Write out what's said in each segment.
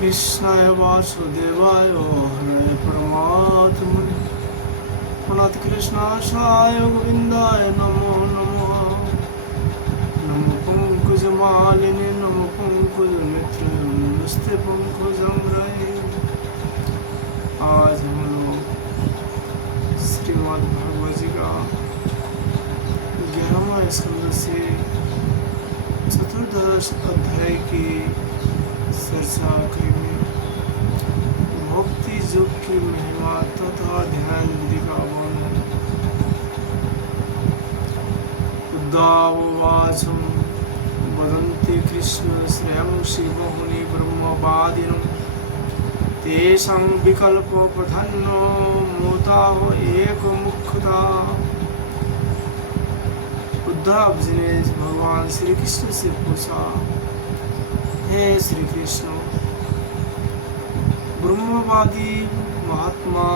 कृष्णाय वासुदेवाय हरे परमात्मने अनाथ कृष्णाशाय गोविंदाय नमो नमः। नमो पंकजमालिने नमो पंकजमित्रे नमस्ते पंकजंग्रहे। आज हम लोग श्रीमद् भागवत जी का 11वां स्कंद से चतुर्दश अध्याय की चर्चा करेंगे। भक्ति योग की महिमा तथा ध्यान विधि का वर्णन। उद्धाववाचम् वदन्ति कृष्ण श्रेयांसि बहुनि ब्रह्मवादिनं तेषां विकल्पप्रधानो मूताः एकमुख्यता। उद्धव जी ने भगवान श्री कृष्ण से पूछा, हे श्री कृष्ण, ब्रह्मवादी महात्मा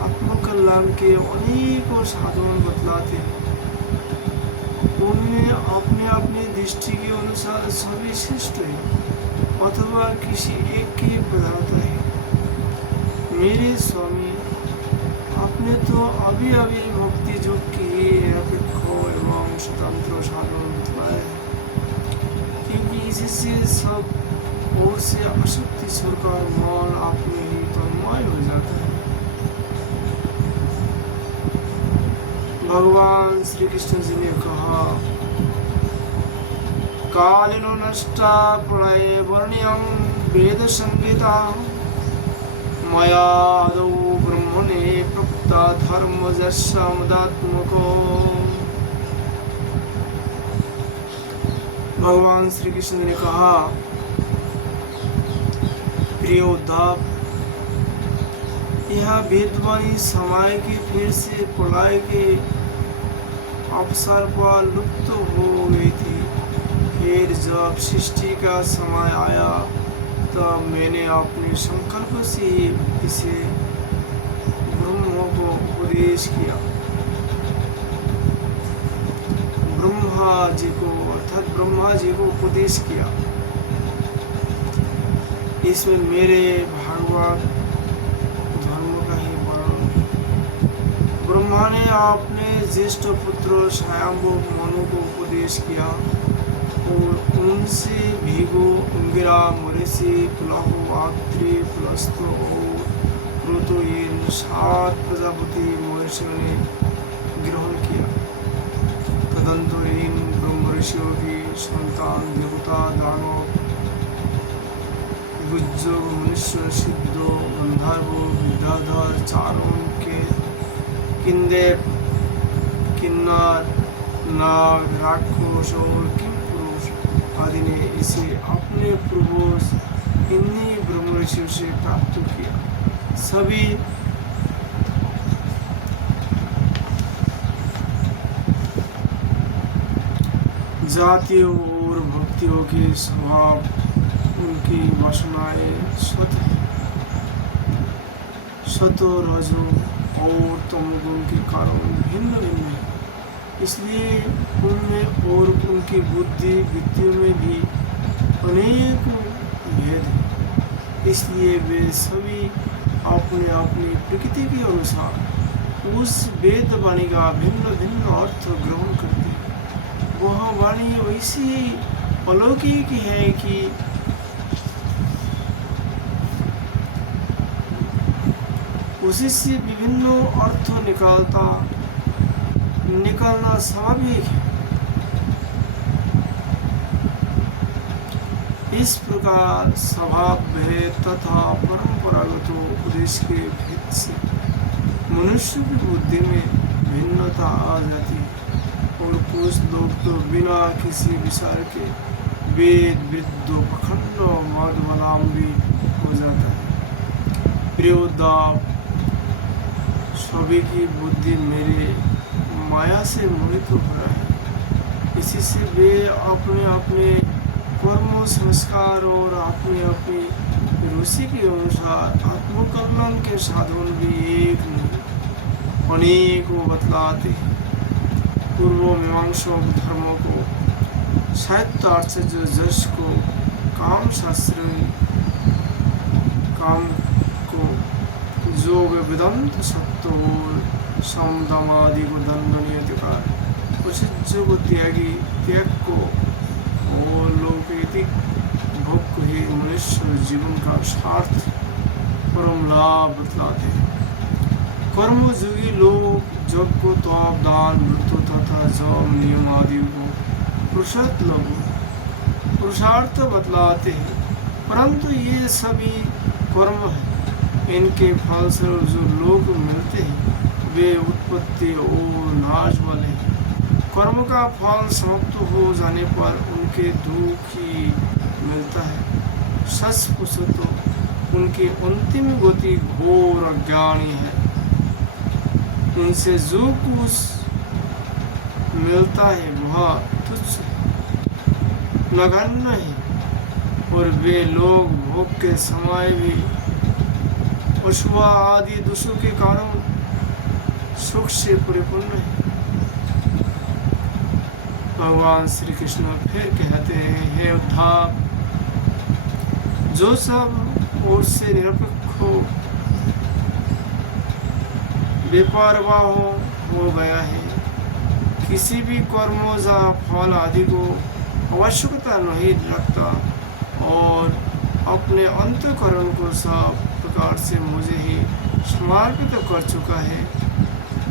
आत्मकल्याण के अनेकों साधन बतलाते हैं। उनमें अपने अपने दृष्टि के अनुसार सभी श्रेष्ठ है अथवा किसी एक की प्रधानता है। मेरे स्वामी, आपने तो अभी अभी भक्ति योग की निरपेक्ष एवं स्वतंत्र साधन बतलाए हैं, क्योंकि इससे सब ओर से अशक्ति सरकार मन आपने ही तन्मय हो जाता है। भगवान श्री कृष्ण जी ने कहा, कालिनो नष्टा प्रलय वर्ण्यं वेद संगीता मया आदौ ब्रह्मणे प्रोक्ता धर्मजस्य मुदात्मको। भगवान श्री कृष्ण ने कहा, प्रिय उद्धव, यह वेदवाणी समय की फिर से प्रलय के अवसर पर लुप्त हो गई थी। फिर जब सृष्टि का समय आया तब मैंने अपने संकल्प से इसे ब्रह्म को उपदेश किया। ब्रह्मा जी को उपदेश किया। इसमें मेरे भागवत धर्म का ही वर्णन। ब्रह्मा ने अपने ज्येष्ठ पुत्र स्वयंभू मनु को उपदेश किया और उनसे भीगो, अंगिरा, मरीचि, पुलह, आत्रि, पुलस्त्य और क्रोतो इन 7 प्रजापति महर्षियों ने ग्रहण किया। तदंतर इन ब्रह्म ऋषियों की संतान देवता, दानव, गुज्जो, मनुष्य, सिद्धो, गंधर्व, विद्याधर, चारण के किन्नर, नाग, राक्षस और किंपुरुष आदि ने इसे अपने पूर्वज इन्हीं ब्रह्म ऋषियों से प्राप्त किया। सभी जातियों और भक्तियों के स्वभाव, उनकी वासनाएं सतो, रजो और तमोगुण के कारण भिन्न भिन्न है। इसलिए उनमें और उनकी बुद्धि वृत्तियों में भी अनेक भेद है। इसलिए वे सभी अपने अपनी प्रकृति के अनुसार उस वेद वाणी का भिन्न भिन्न अर्थ ग्रहण करते हैं। वह वाणी वैसी अलौकिक है कि उसी से विभिन्न अर्थ निकालना स्वाभाविक है। इस प्रकार स्वभाव भेद तथा परंपरागत उपदेश के भेद से मनुष्य की बुद्धि में भिन्नता आ जाती है और कुछ लोग तो बिना किसी विचार के वेद विरुद्ध पखंड मदवलंबी हो जाता है। प्रिय उद्धव, सभी की बुद्धि मेरे माया से मोहित हो रहा है। इसी से वे अपने अपने कर्म संस्कार और अपनी अपनी रुचि के अनुसार आत्मकल्याण के साधन भी एक नहीं अनेकों बतलाते हैं। पूर्व मीमांसा धर्मों को साहित्य आचार्य जश को काम शास्त्र काम को, योग वेदांत सत्य और समदमादि को दंडनीय उचित योग त्याग को और लौकिक भोग को ही मनुष्य जीवन का सार्थ परम लाभ बतलाते हैं। कर्मयोगी लोग जग को तप दान मृत्यु तथा जम नियम आदि को पुरुषार्थ बतलाते हैं, परंतु ये सभी कर्म हैं। इनके फल स्वरूप जो लोग मिलते हैं वे उत्पत्ति और नाश वाले हैं। कर्म का फल समाप्त हो जाने पर उनके दुख ही मिलता है। सच पूछो तो उनकी अंतिम गति घोर अज्ञानी है। उनसे जो कुछ मिलता है वह तुच्छ नगण्य है और वे लोग भोग के समय भी अशुभ आदि दोषों के कारण सुख से परिपूर्ण है। भगवान श्री कृष्ण फिर कहते हैं, हे उद्धव, जो सब ओर से निरपेक्ष हो बेपरवाह हो गया है, किसी भी कर्म या फल आदि को आवश्यकता नहीं रखता और अपने अंतःकरण को सब प्रकार से मुझे ही समर्पित कर चुका है,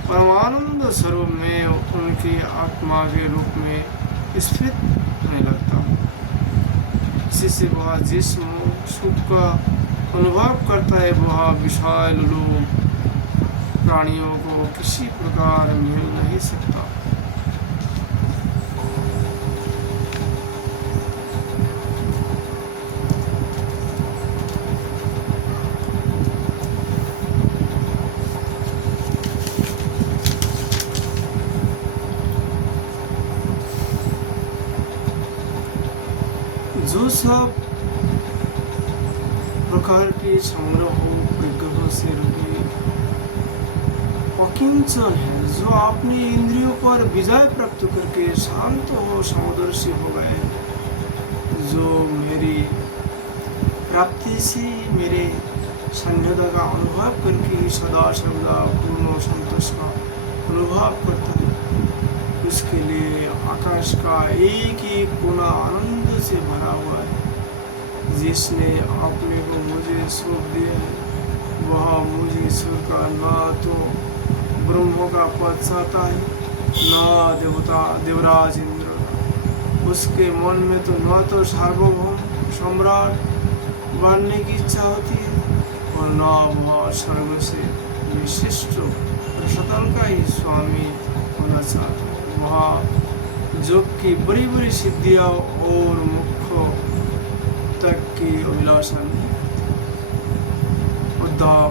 परमानंद स्वरूप में उनकी आत्मा के रूप में स्थित होने लगता हूँ। इसी से वह जिस सुख का अनुभव करता है वह विशाल लोग प्राणियों को किसी प्रकार मिल नहीं सकता। जो सब प्रकार के संग्रह विग्रह से रुके अकिंचन है, जो अपनी इंद्रियों पर विजय प्राप्त करके शांत हो समदर्शी हो गए, जो मेरी प्राप्ति से मेरे सान्निध्य का अनुभव करके सदा सर्वदा पूर्ण संतोष का अनुभव करता है, उसके लिए आकाश का एक एक कोना आनंद से भरा हुआ है। जिसने अपने को मुझे सौंप दिया है वह मुझे ईश्वर का न तो ब्रह्म का पद चाहता है न देवराज इंद्र का। उसके मन में तो न तो सार्वभौम सम्राट बनने की इच्छा होती है और न वह स्वर्ग से विशिष्ट सतल का ही स्वामी होना चाहता है। वह जो कि बड़ी बड़ी सिद्धियां और मुख्य तक की अभिलाषा नहीं। उद्धव,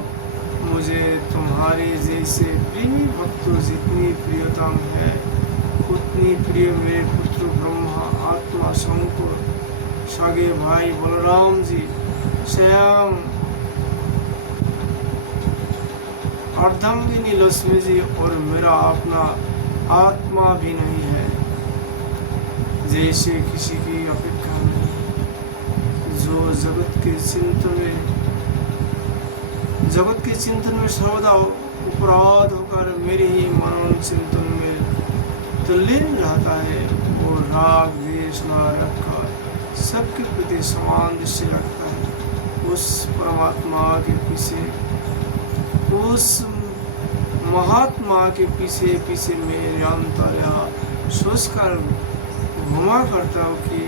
मुझे तुम्हारे जैसे प्रेमी भक्तों जितनी प्रियतम है उतनी प्रिय मेरे पुत्र ब्रह्मा, आत्मा शंकर, सगे भाई बलराम जी, स्वयं अर्धांगिनी लक्ष्मी जी और मेरा अपना आत्मा भी नहीं है, जैसे किसी की अपेक्षा नहीं। जो जगत के चिंतन में सर्वदा उपराध होकर मेरे ही मनन चिंतन में तल्लीन रहता है और राग द्वेष न रखकर सबके प्रति समान दृष्टि रखता है, उस परमात्मा के पीछे, उस महात्मा के पीछे पीछे मेरे अंतर सोचकर घुमा करता हूँ कि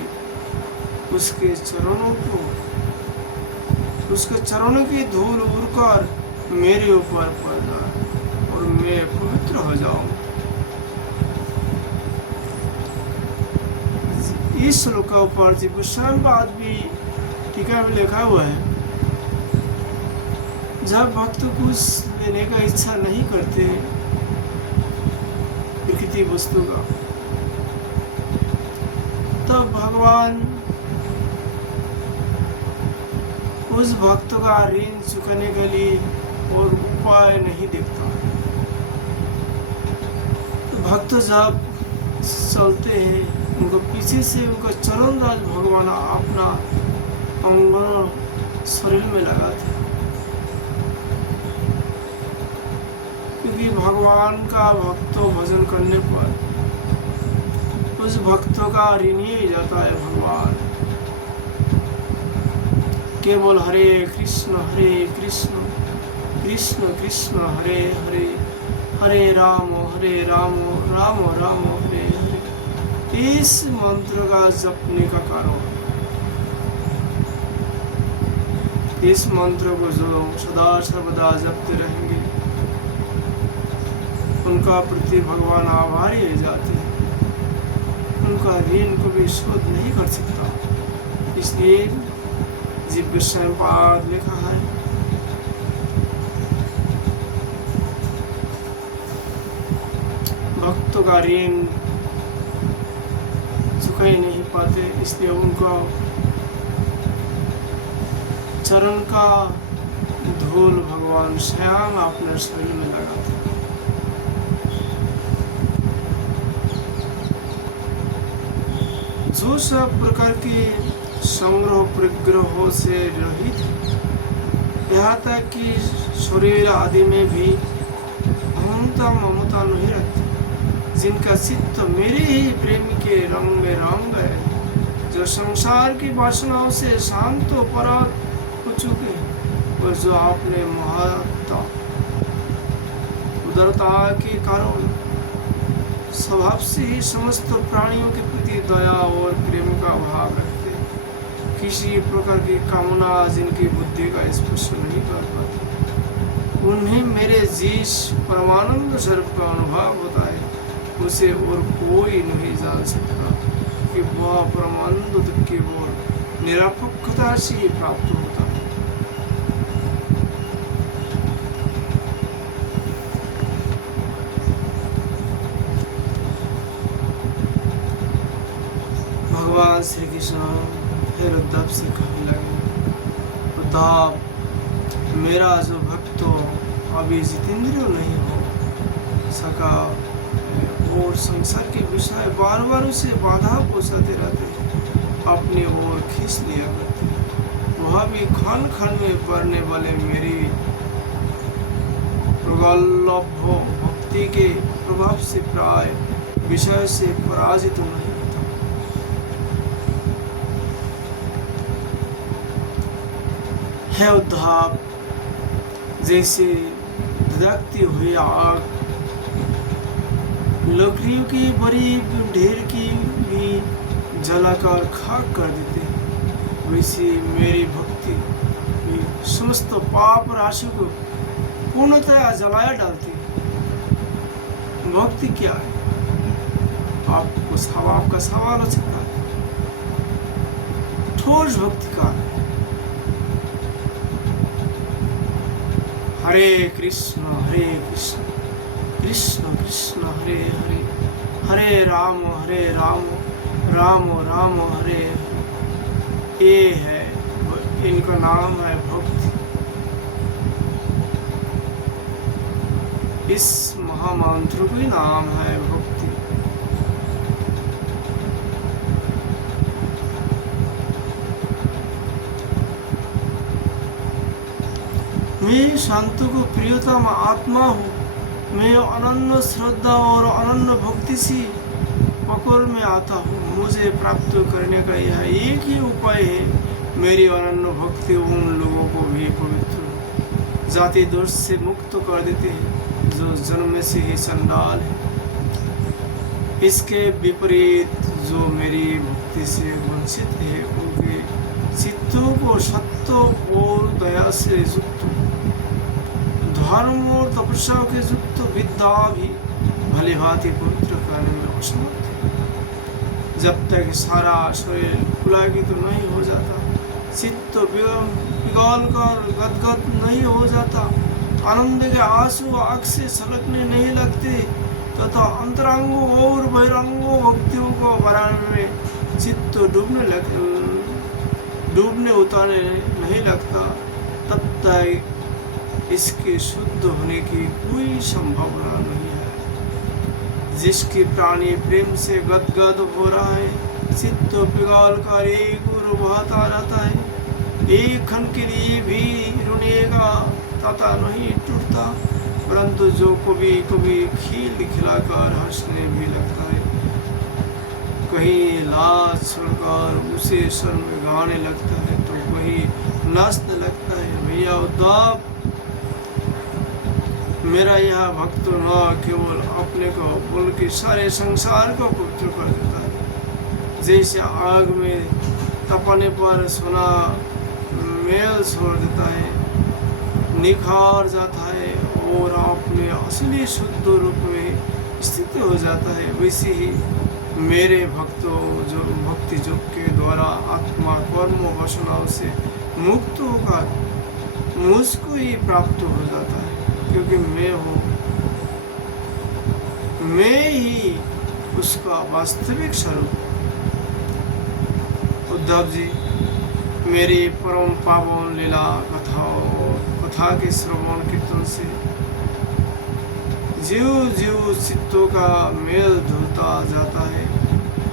उसके चरणों की धूल उड़कर मेरे ऊपर पड़ जाए और मैं पवित्र हो जाऊं। इस श्लोक का ऊपर जी विश्रामवाद भी टीका में लिखा हुआ है, जब भक्त कुछ लेने का इच्छा नहीं करते प्रकृति वस्तु का, तब भगवान उस भक्त का ऋण चुकाने के लिए और उपाय नहीं देखता। तो भक्त जब चलते हैं उनको पीछे से उनका चरण राज भगवान अपना अंगन शरीर में लगाते हैं भगवान का भक्तों भजन करने पर उस भक्तों का ऋणी ही जाता है भगवान। केवल हरे कृष्ण कृष्ण कृष्ण हरे हरे, हरे राम राम राम हरे हरे, इस मंत्र का जपने का कारण, इस मंत्र को जो सदा सर्वदा जपते रहेंगे उनका प्रति भगवान आभारी हो जाते हैं, उनका ऋण को भी शोध नहीं कर सकता। इसलिए जीव गोस्वामी पाद लिखा है, भक्तों का ऋण चुका ही नहीं पाते, इसलिए उनका चरण का धूल भगवान स्वयं अपने शरीर में लगाते हैं। जो सब प्रकार के संग्रह परिग्रहों से रहित है, यहाँ तक कि शरीर आदि में भी अहंता ममता नहीं रखती, जिनका चित्त मेरे ही प्रेम के रंग में रंग है, जो संसार की वासनाओं से शांत परात हो चुके हैं, और जो आपने महत्ता उदारता के कारण स्वभाव से ही समस्त प्राणियों के प्रति दया और प्रेम का भाव रखते, किसी प्रकार की कामना जिनकी बुद्धि का स्पर्श नहीं कर पाती, उन्हें मेरे जिस परमानंद स्वरूप का अनुभव होता है उसे और कोई नहीं जान सकता, कि वह परमानंद केवल निरपेक्षता से ही प्राप्त होता है। भगवान श्री कृष्ण फिर उद्धव से कहने लगे, उद्धव, मेरा जो भक्त अभी जितेंद्रिय नहीं हो सका और संसार के विषय बार बार उसे बाधा पहुंचाते रहते हैं, अपनी ओर खींच लिया करते हैं, वह भी खान खान में पड़ने वाले मेरी प्रगल्भ भक्ति के प्रभाव से प्राय विषय से पराजित नहीं। है उद्धव, जैसे धधकती हुई आग लकड़ियों की बड़ी ढेर की भी जलाकर खाक कर देते, वैसे मेरी भक्ति भी समस्त पाप राशि को पूर्णतया जलाया डालती। भक्ति क्या है? आपका सवाल हो सकता है। ठोस भक्ति का हरे कृष्ण कृष्ण कृष्ण हरे हरे, हरे राम राम राम हरे हरे, ये है, इनका नाम है भक्ति। इस महामंत्र का नाम है भक्ति। मैं शांत को प्रियतम आत्मा हूँ, मैं अनन्य श्रद्धा और अनन्य भक्ति से पकड़ में आता हूँ। मुझे प्राप्त करने का यह एक ही उपाय है, मेरी अनन्य भक्ति उन लोगों को भी पवित्र जाति दोष से मुक्त कर देते हैं जो जन्म से ही संडाल है। इसके विपरीत जो मेरी भक्ति से वंचित है, उनके चित्तों को सत्य और दया से युक्त, धर्म और तपस्या के युक्त विद्या भी भली भांति पवित्र करने में असमर्थ है। जब तक सारा शरीर पुलकित नहीं हो जाता, चित्त पिघल कर गदगद नहीं हो जाता, आनंद के आंसू आँख से छलकने नहीं लगते तथा अंतरंगों और बहिरंगों भक्तियों को बढ़ाने में चित्त डूबने उतारने नहीं लगता, तब तक इसके शुद्ध होने की कोई संभावना नहीं है। जिसकी प्राणी प्रेम से गदगद हो रहा है, चित्त पिघल कर एक ओर बहता रहता है, एक क्षण के लिए भी रुनेगा तथा नहीं टूटता, परंतु जो कभी कभी खिल खिलाकर हंसने भी लगता है, कहीं लाज छोड़कर उसे शर्माने लगता है, तो कहीं नाचने लगता है। भैया उद्धव, मेरा यह भक्त न केवल अपने को बल्कि सारे संसार को पवित्र कर देता है। जैसे आग में तपने पर सोना मेल छोड़ देता है, निखार जाता है और अपने असली शुद्ध रूप में स्थित हो जाता है, वैसे ही मेरे भक्तों जो भक्ति योग के द्वारा आत्मा कर्म वासनाओं से मुक्त होकर मुझको ही प्राप्त हो जाता है, क्योंकि मैं हूँ, मैं ही उसका वास्तविक स्वरूप। उद्धव जी, मेरी परम पावन लीला कथा के श्रवण कीर्तन से जीव जीव चित्तों का मेल धुलता जाता है,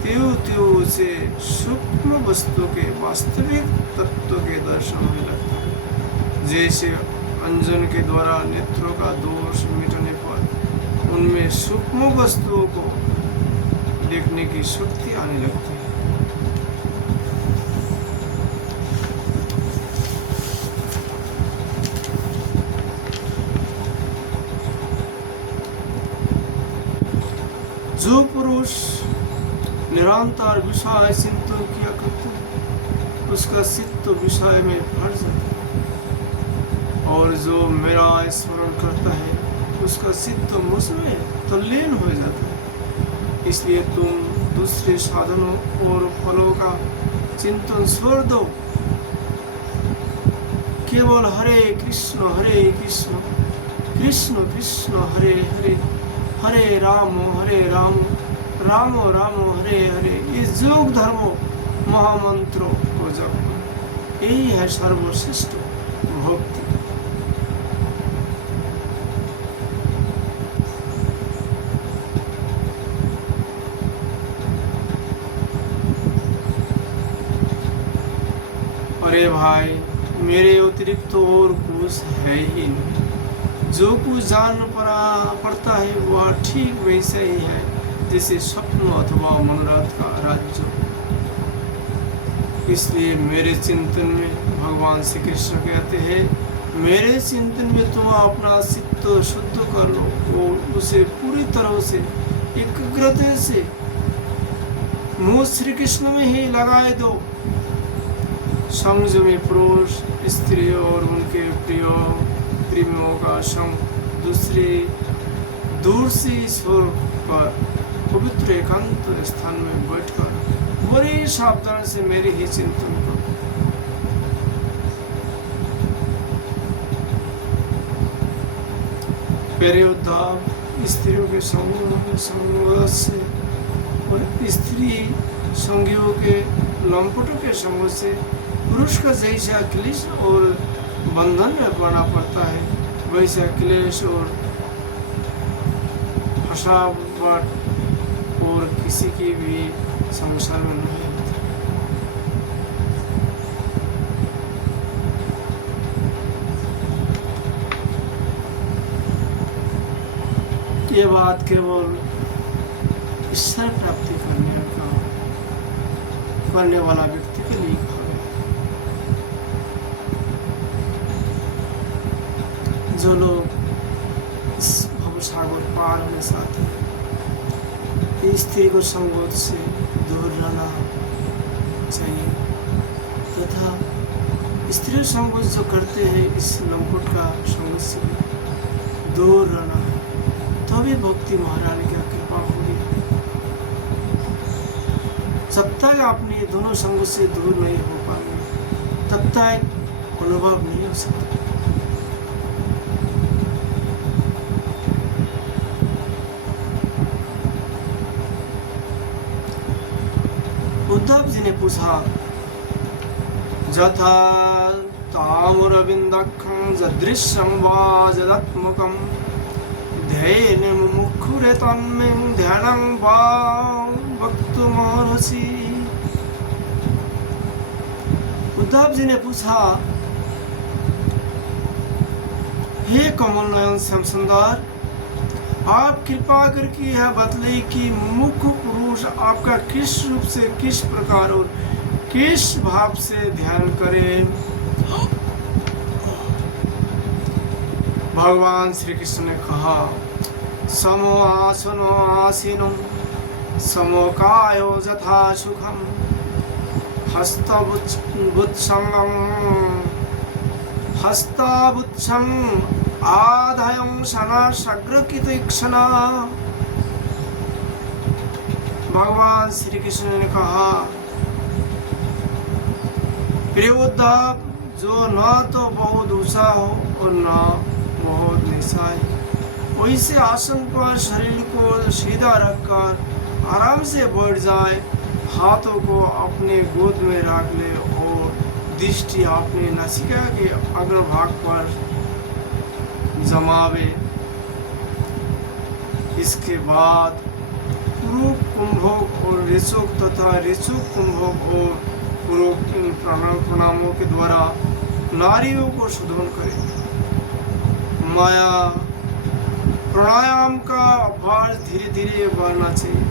त्यों त्यों से सूक्ष्म वस्तु के वास्तविक तत्व के दर्शन होने लगता है। जैसे अंजन के द्वारा नेत्रों का दोष मिटने पर उनमें सूक्ष्म वस्तुओं को देखने की शक्ति आने लगती है। जो पुरुष निरंतर विषय चिंतन किया करता है, उसका चित्त विषय में भर जाता है, और जो मेरा स्मरण करता है उसका चित्त मुझ में तल्लीन हो जाता है। इसलिए तुम दूसरे साधनों और फलों का चिंतन छोड़ दो, केवल हरे कृष्ण कृष्ण कृष्ण हरे हरे, हरे राम राम राम हरे हरे, इस योग धर्मों महामंत्रों को जप, यही है सर्वश्रेष्ठ भक्ति। अरे भाई, मेरे अतिरिक्त तो और कुछ है ही नहीं। जो कुछ जान पड़ता है वह ठीक वैसे ही है जैसे स्वप्न अथवा मनोरथ का राज्य। इसलिए मेरे चिंतन में भगवान श्री कृष्ण कहते हैं, मेरे चिंतन में तुम अपना चित्त शुद्ध कर लो और उसे पूरी तरह से एकाग्रता से मुझ श्री कृष्ण में ही लगाए दो। संग में पुरुष स्त्री और उनके प्रेमियों का संग दूर से छोड़ कर पवित्र एकांत स्थान में बैठकर बड़ी सावधानी से मेरे ही चिंतन करो। प्यारे उद्धव, स्त्रियों के संग से और स्त्री संगियों के लंपटों के संग से पुरुष का जैसा क्लेश और बंधन में पड़ना पड़ता है, वैसा क्लेश और फसावट और किसी की भी संसार में नहीं होती। ये बात केवल ईश्वर प्राप्ति करने वाला व्यक्ति के लिए कहा गया। जो लोग इस भवसागर पार होने चाहते हैं, स्त्री को संगोद से दूर रहना चाहिए तथा स्त्री संगोद जो करते हैं इस लंपट का संगोद से दूर रहना है, तभी भक्ति महारानी की कृपा होगी। जब तक अपने दोनों संगों से दूर नहीं हो पाएंगे तब तक अनुभव नहीं हो सकता। उद्धव जी ने पूछा, जथा ताम्रविन्दकं जदृश्यं वा जदात्मकं ध्येन मुमुक्षुरे तन्में ध्यानं वा वक्तुमर्हसि। उद्धव जी ने पूछा, हे कमल नयन श्याम सुंदर, आप कृपा करके यह बतलाइए कि मुख्य पुरुष आपका किस रूप से, किस प्रकार और किस भाव से ध्यान करें। भगवान श्री कृष्ण ने कहा, समो आसनो आसीनो समो कायो यथा सुखम हस्ताबुच्छं आधयं शनाशग्रकितीक्षणा। भगवान श्री कृष्ण ने कहा, प्रिय उद्धव, जो न तो बहुत ऊंचा हो और न बहुत नीचा है, वैसे आसन पर शरीर को सीधा रखकर आराम से बैठ जाए, हाथों को अपने गोद में रख ले और दृष्टि अपने नासिका के अग्रभाग पर जमावे। इसके बाद पुरुष कुंभोग और ऋषोक तथा ऋषुक कुंभोग और पुरुष प्राणायामों के द्वारा नारियों को शोधन करें। माया प्राणायाम का अभ्यास धीरे धीरे बढ़ना चाहिए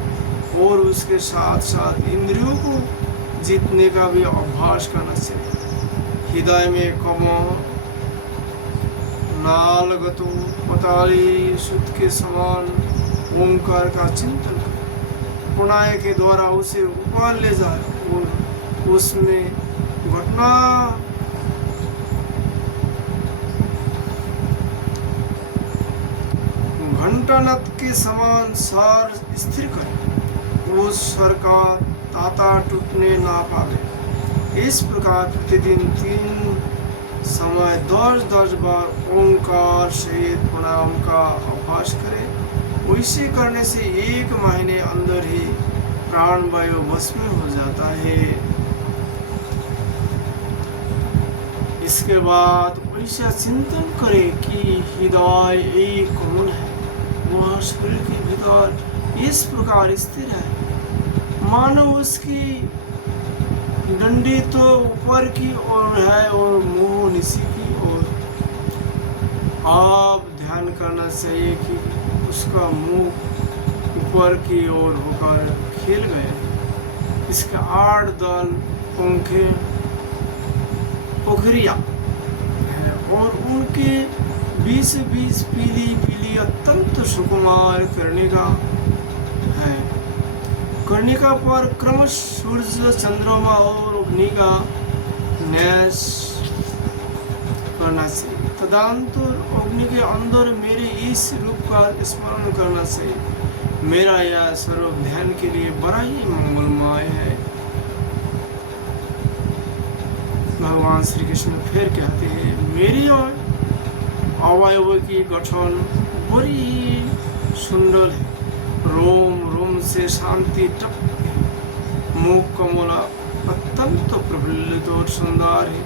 और उसके साथ साथ इंद्रियों को जीतने का भी अभ्यास करना चाहिए। हृदय में कमो नालगतो पताली शुद्ध के समान ओंकार का चिंतन करें। प्राणायाम के द्वारा उसे ऊपर ले जाए और उसमें घटना घंटानाद के समान सार स्थिर करें, उस स्वर का ताता टूटने ना पावे। इस प्रकार प्रतिदिन 3 समय 10 बार ओंकार सहित प्राणायाम का अभ्यास करें। वैसे करने से 1 महीने अंदर ही प्राण वायु भस्म हो जाता है। इसके बाद वैसा चिंतन करें कि हृदय एक कौन है, वह शरीर के भीतर इस प्रकार स्थिर है, मानो उसकी डंडी तो ऊपर की ओर है और मुंह नीचे की ओर। आप ध्यान करना चाहिए कि उसका मुंह ऊपर की ओर होकर खेल गए। इसके 8 दल पंखे पोखरिया है और उनके 20 पीली पीली अत्यंत सुकुमार कर्णिका है। कर्णिका पर क्रमश सूर्य चंद्रमा और अग्नि का न्यास करना चाहिए। तदंतर अग्नि के अंदर मेरे इस रूप का स्मरण करना चाहिए। मेरा यह स्वरूप ध्यान के लिए बड़ा ही मंगलमय है। भगवान श्री कृष्ण फिर कहते हैं, मेरी अवयव की गठन बड़ी सुंदर है, रोम रोम से शांति टपकती है, मुख कमला अत्यंत प्रफुल्लित और सुंदर है,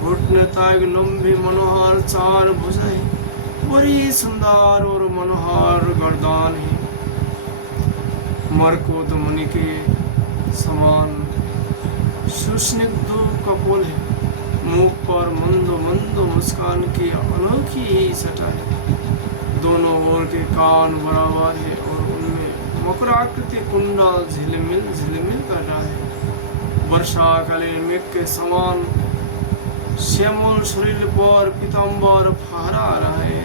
घुटने तक लंबी मनोहर 4 भुजाएं, बड़ी सुंदर और मनोहर गर्दन है, मरकोत मुनि के समान सुस्निग्ध कपोल है, मुख पर मंद मंद मुस्कान की अनोखी ही सटा है, दोनों ओर के कान बराबर है और उनमें मकराकृति कुंडल झिलमिल झिलमिल कर रहा है। वर्षाकालीन मेघ के समान श्यामल शरीर पर पीताम्बर फहरा रहा है।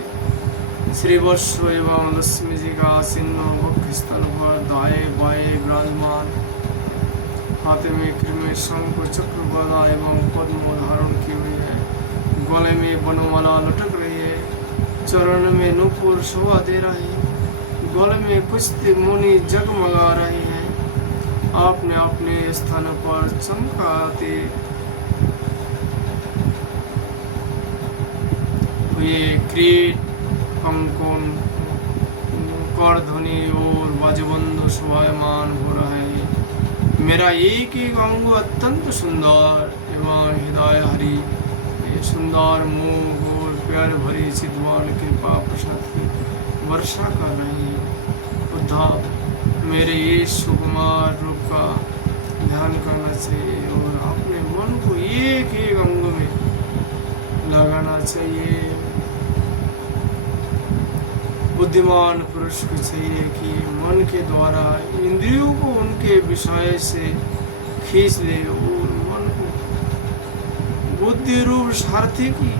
श्री वत्स एवं लक्ष्मी जी का चिन्ह वक्षस्थल पर दाएं बाएं विराजमान, हाथ में कृमि शंख चक्र गदा एवं पद्म धारण की हुई है, गले में बनमाला लटक रही है, चरण में नूपुर शोभा दे रही है, गले में पुष्प मुनि जगमगा रहे हैं। आपने अपने स्थान पर चमकाते हुए क्रीट कंकण कर ध्वनि और बाजबंद शोभायमान हो रहा है। मेरा एक एक अंग अत्यंत सुंदर एवं हृदय हरि, सुंदर मुख और प्यार भरी चितवन कृपा प्रसाद की वर्षा कर रही है। उद्धव, मेरे इस सुकुमार रूप का ध्यान करना चाहिए और अपने मन को एक एक अंग में लगाना चाहिए। बुद्धिमान पुरुष को चाहिए कि मन के द्वारा इंद्रियों को उनके विषय से खींच ले और मन को बुद्धि रूप सारथी की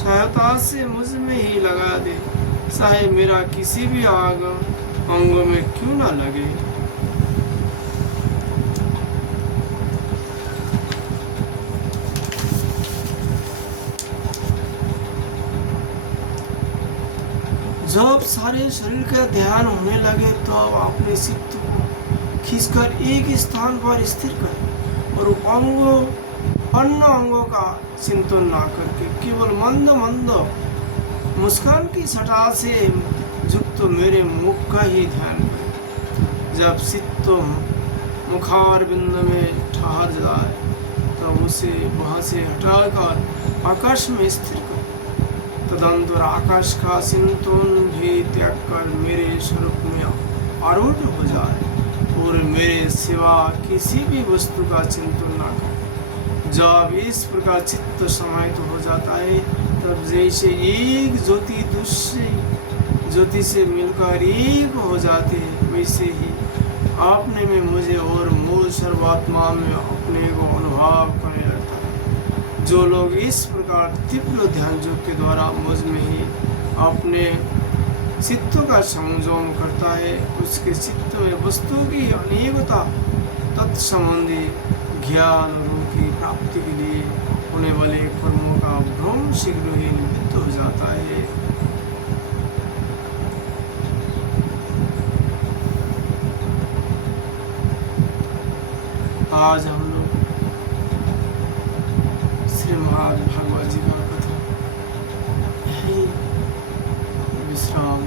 सहायता से मुझ में ही लगा दे, चाहे मेरा किसी भी अंग में क्यों ना लगे। जब सारे शरीर का ध्यान होने लगे तो अब अपने चित्त को खींचकर एक स्थान पर स्थिर करें और अन्य अंगों का चिंतन ना करके केवल मंद मंद मुस्कान की छटा से युक्त मेरे मुख का ही ध्यान करें। जब चित्त मुखारविंद में ठहर जाए तब उसे वहां से हटाकर आकाश में स्थिर करें। तदंतर आकाश का चिंतन भी त्याग कर मेरे स्वरूप में आरूढ़ हो जाए और मेरे सिवा किसी भी वस्तु का चिंतन ना करे। जब इस प्रकार चित्त समाहित हो जाता है तब जैसे एक ज्योति दूसरी ज्योति से मिलकर एक हो जाते हैं, वैसे ही अपने में मुझे और मूल सर्वात्मा में अपने को अनुभव करने लगता है। जो लोग इस प्रकार तीव्र ध्यान योग के द्वारा मुझ में ही अपने चित्त का संयम करता है, उसके चित्त में वस्तु की अनेकता तत्संबंधी ज्ञान की प्राप्ति के लिए होने वाले कर्मों का भ्रम शीघ्र ही निवृत्त हो जाता है। आज हम लोग श्रीमद् भागवत जी का कथा यही विश्राम